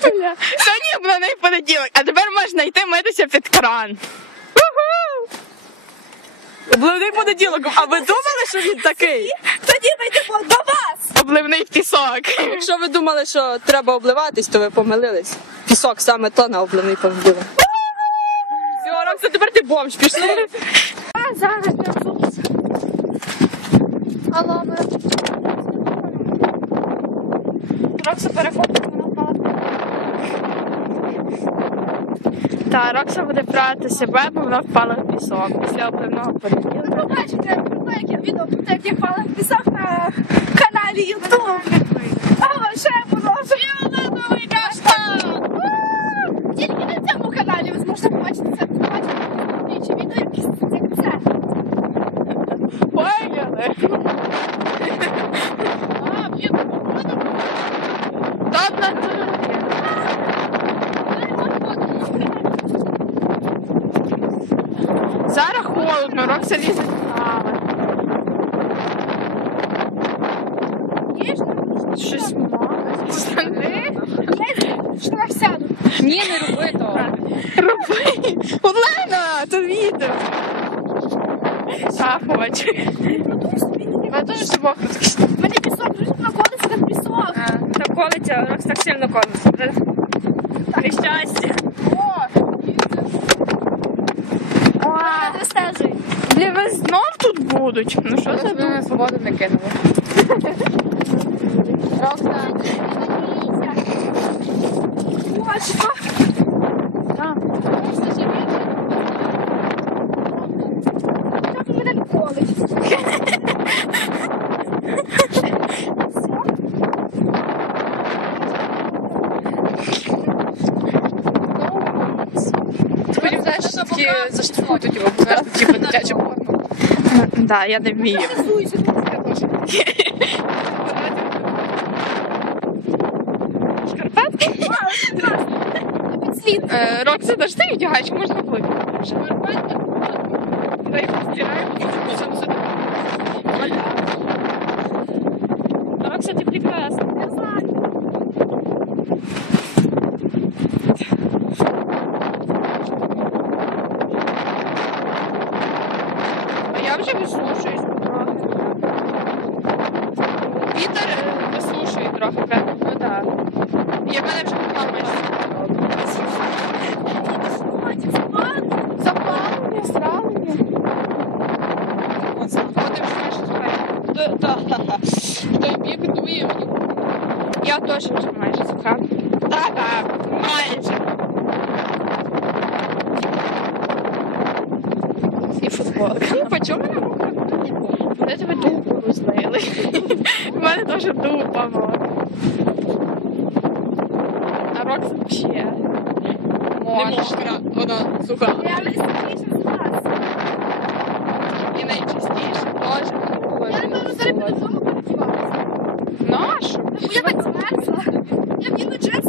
Це Сьогодні був на понеділок, а тепер можна йти митися під кран. Обливний понеділок, а ви думали, що він такий? Тоді ми до вас! Обливний пісок. Якщо ви думали, що треба обливатись, то ви помилились. Пісок саме то на обливний понеділок. Все, Рамса, тепер ти бомж, пішли. А зараз я Алло, ми. Рокса переходить на Та Рокса буде прати себе, бо вона впала в пісок після обливного понеділка. Ви побачите, я відео про те, як я впала в пісок на каналі Ютуб. А ще воно фіолетовий каштан. У! Тільки на цьому каналі ви зможете побачити це, побачити інші відео, як як це. Поняли? А, блін, Та в натурі. Зараз холодно, Рокса лізе встала. Щось мало. Штраф сяду. Ні, не роби то. Роби. Олена, то відео. Хочу. Я теж собі мокро. У мене пісок, дуже знаходиться там пісок. Так колиться, Рокс так сильно колиться. Нещастя. Будуть. Ну що за тут? свободу не кинули. О, що? Що ти? Сподіваюся, що таки заштрафують його, бо знаєш, типу дитяча форма. Да, я не вмію. Шкарпетки? Е, Рокса, даш ти відягачку, можна випити. Шкарпетки? Дай постираємо. суха. Хто б'є, підує мені. Я теж вже майже суха. Так, майже. І футболка. Ну, по чому мене мокро? Вони тебе дупу розлили. У мене теж дупа мокра. А Рокс взагалі. Не мокра, вона суха. Я найсильніша з нас. І найчастіше теж. Я напевно Зараз піду додому передівалася. Нашу? Я так змерзла. Я вдіну джинси,